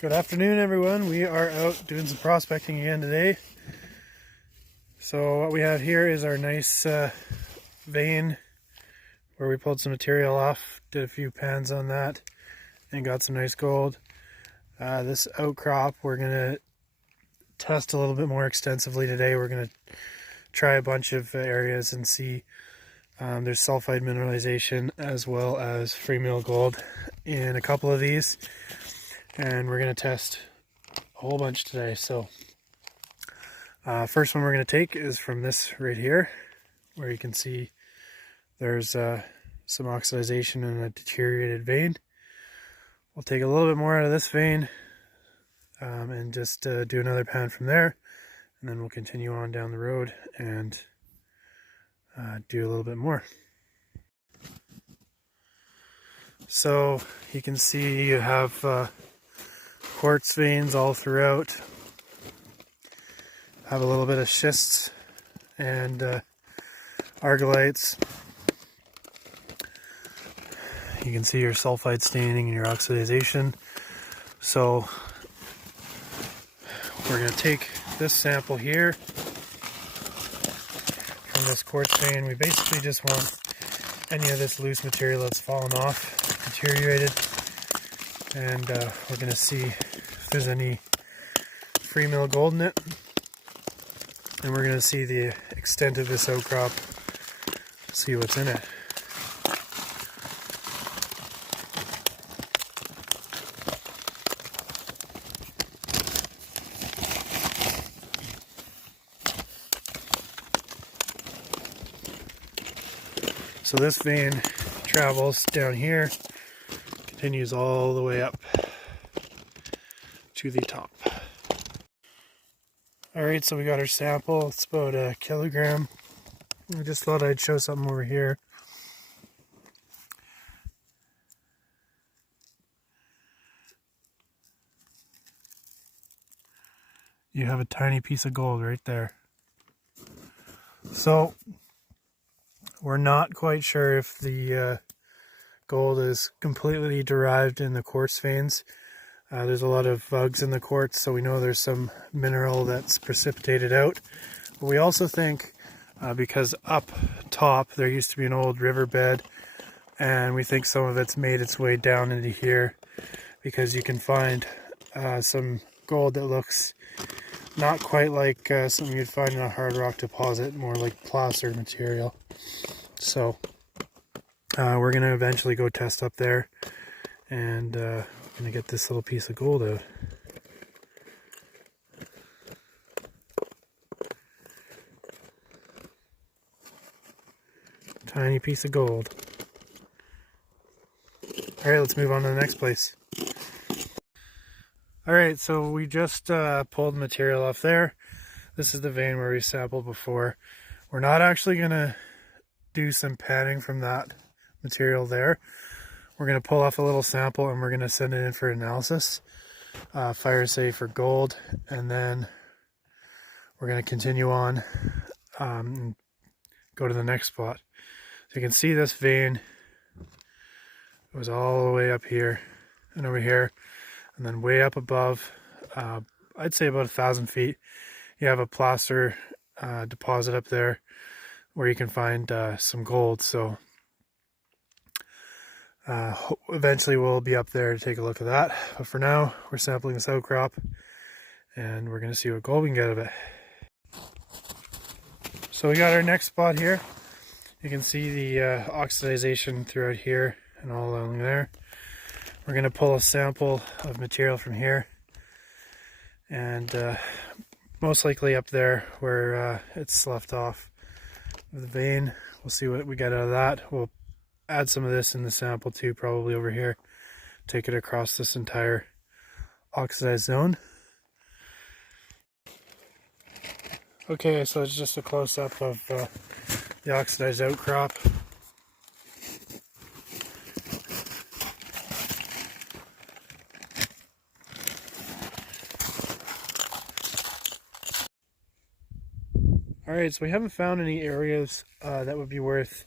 Good afternoon, everyone. We are out doing some prospecting again today. So what we have here is our nice vein where we pulled some material off, did a few pans on that, and got some nice gold. This outcrop we're going to test a little bit more extensively today. We're going to try a bunch of areas and see there's sulfide mineralization as well as free mill gold in a couple of these. And we're going to test a whole bunch today. So first one we're going to take is from this right here, where you can see there's some oxidization in a deteriorated vein. We'll take a little bit more out of this vein and just do another pan from there, and then we'll continue on down the road and do a little bit more. So you can see you have quartz veins all throughout. Have a little bit of schists and argillites. You can see your sulfide staining and your oxidization. So we're going to take this sample here from this quartz vein. We basically just want any of this loose material that's fallen off, deteriorated, and we're going to see if there's any free mill gold in it, and we're going to see the extent of this outcrop, see what's in it. So this vein travels down here, continues all the way up to the top. Alright, so we got our sample. It's about a kilogram. I just thought I'd show something over here. You have a tiny piece of gold right there. So we're not quite sure if the gold is completely derived in the quartz veins. There's a lot of vugs in the quartz, so we know there's some mineral that's precipitated out. But we also think, because up top there used to be an old riverbed, and we think some of it's made its way down into here, because you can find some gold that looks not quite like something you'd find in a hard rock deposit, more like placer material. So we're going to eventually go test up there, and we're going to get this little piece of gold out. Tiny piece of gold. Alright, let's move on to the next place. Alright, so we just pulled material off there. This is the vein where we sampled before. We're not actually going to do some panning from that material there. We're going to pull off a little sample and we're going to send it in for analysis, fire safe for gold, and then we're going to continue on and go to the next spot. So you can see this vein goes all the way up here and over here, and then way up above, I'd say about 1,000 feet, you have a placer deposit up there where you can find some gold. So eventually we'll be up there to take a look at that, but for now we're sampling this outcrop and we're going to see what gold we can get out of it. So we got our next spot here. You can see the oxidization throughout here and all along there. We're going to pull a sample of material from here, and most likely up there where it's left off of the vein. We'll see what we get out of that. We'll add some of this in the sample too, probably over here. Take it across this entire oxidized zone. Okay, so it's just a close-up of the oxidized outcrop. Alright, so we haven't found any areas that would be worth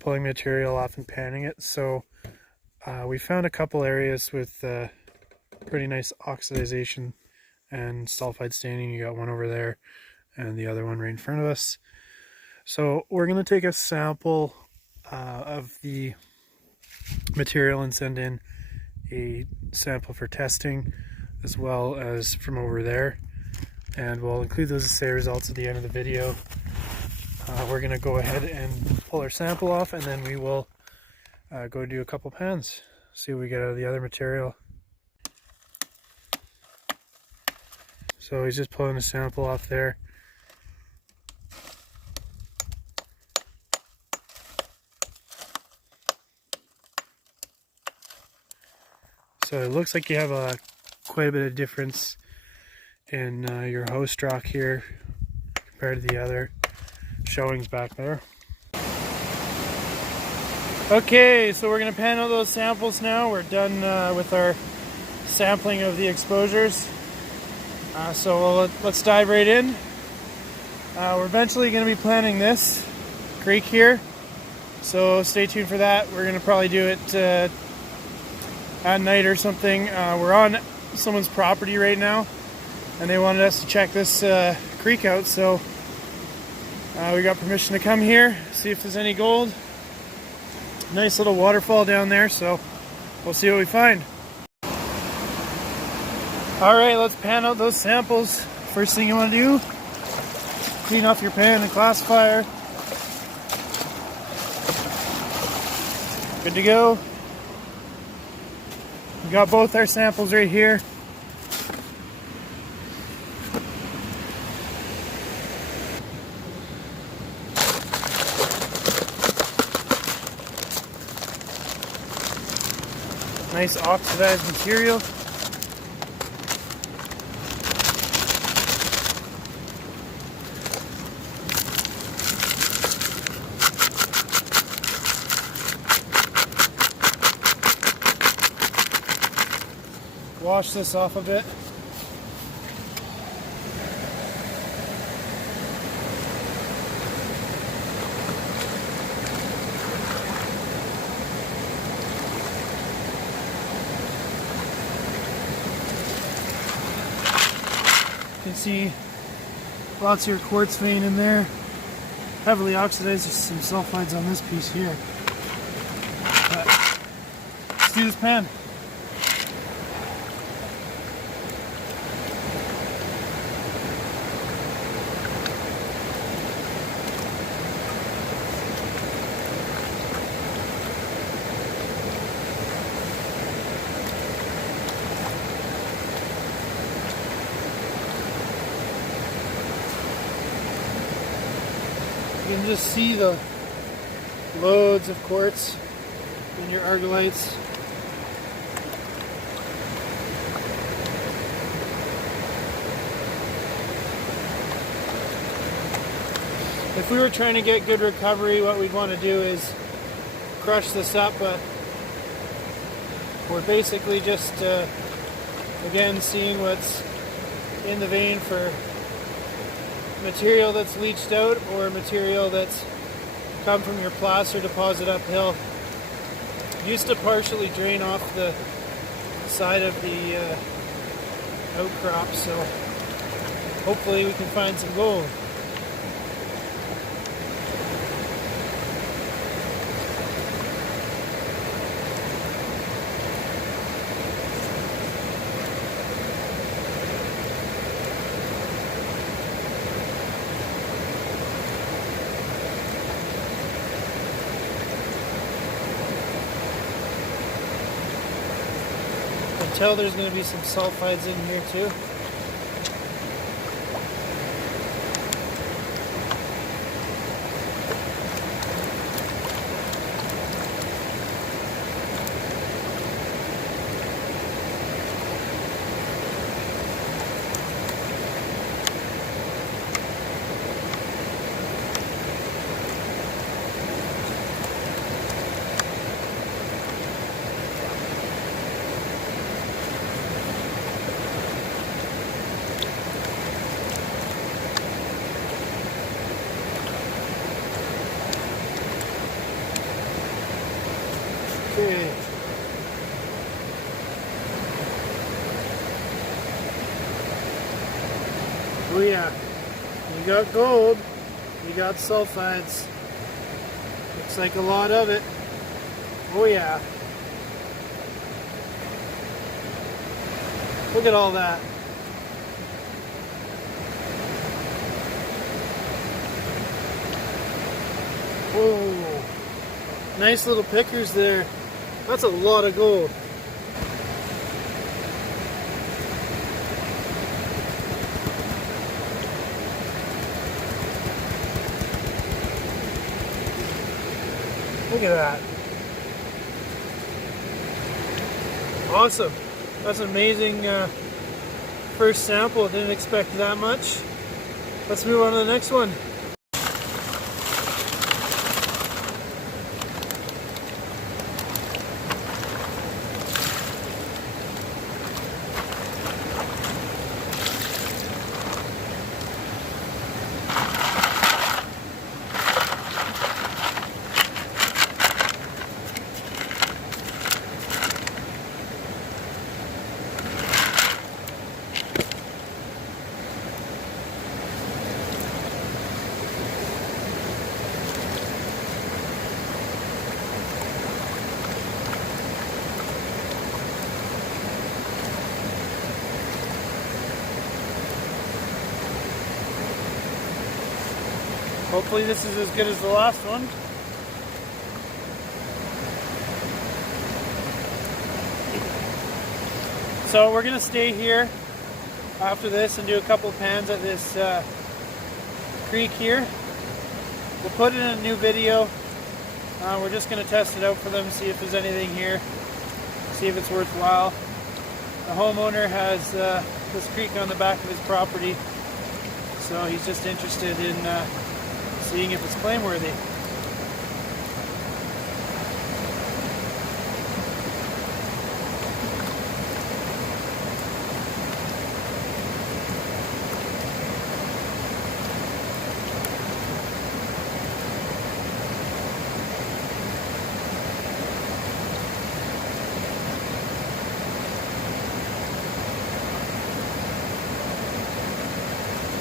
pulling material off and panning it, so we found a couple areas with pretty nice oxidization and sulfide staining. You got one over there and the other one right in front of us. So we're going to take a sample of the material and send in a sample for testing, as well as from over there, and we'll include those assay results at the end of the video. We're going to go ahead and pull our sample off, and then we will go do a couple pans, see what we get out of the other material. So he's just pulling a sample off there. So it looks like you have quite a bit of difference in your host rock here compared to the other showings back there. Okay, so we're going to pan out those samples now. We're done with our sampling of the exposures. So let's dive right in. We're eventually going to be planting this creek here, so stay tuned for that. We're going to probably do it at night or something. We're on someone's property right now, and they wanted us to check this creek out, so we got permission to come here, see if there's any gold. Nice little waterfall down there, so we'll see what we find. Alright, let's pan out those samples. First thing you want to do, clean off your pan and classifier. Good to go. We got both our samples right here. Nice oxidized material. Wash this off a bit. You can see lots of your quartz vein in there. Heavily oxidized. There's some sulfides on this piece here. But let's do this pan. You can just see the loads of quartz in your argolites. If we were trying to get good recovery, what we'd want to do is crush this up, but we're basically just again seeing what's in the vein for material that's leached out or material that's come from your placer deposit uphill. Used to partially drain off the side of the outcrop, so hopefully we can find some gold. Tell there's going to be some sulfides in here too. Oh yeah, you got gold, you got sulfides. Looks like a lot of it. Oh yeah. Look at all that. Whoa. Nice little pickers there. That's a lot of gold. Look at that. Awesome. That's an amazing first sample. Didn't expect that much. Let's move on to the next one. Hopefully this is as good as the last one. So we're going to stay here after this and do a couple pans at this creek here. We'll put it in a new video. We're just going to test it out for them, see if there's anything here, see if it's worthwhile. The homeowner has this creek on the back of his property, so he's just interested in seeing if it's claim-worthy.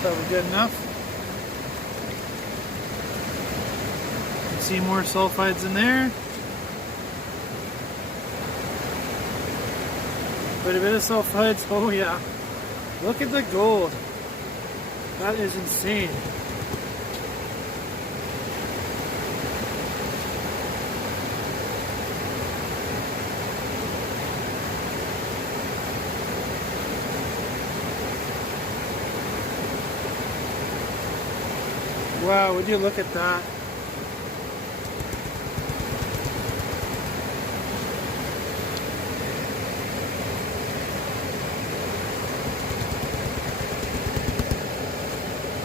Probably good enough. See more sulfides in there. Quite a bit of sulfides. Oh yeah. Look at the gold. That is insane. Wow, would you look at that?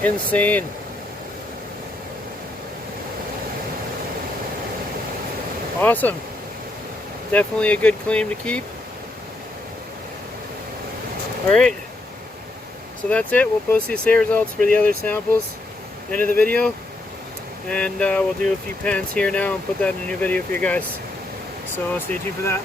Insane. Awesome. Definitely a good claim to keep. Alright. So that's it. We'll post the assay results for the other samples end of the video. And we'll do a few pans here now and put that in a new video for you guys. So stay tuned for that.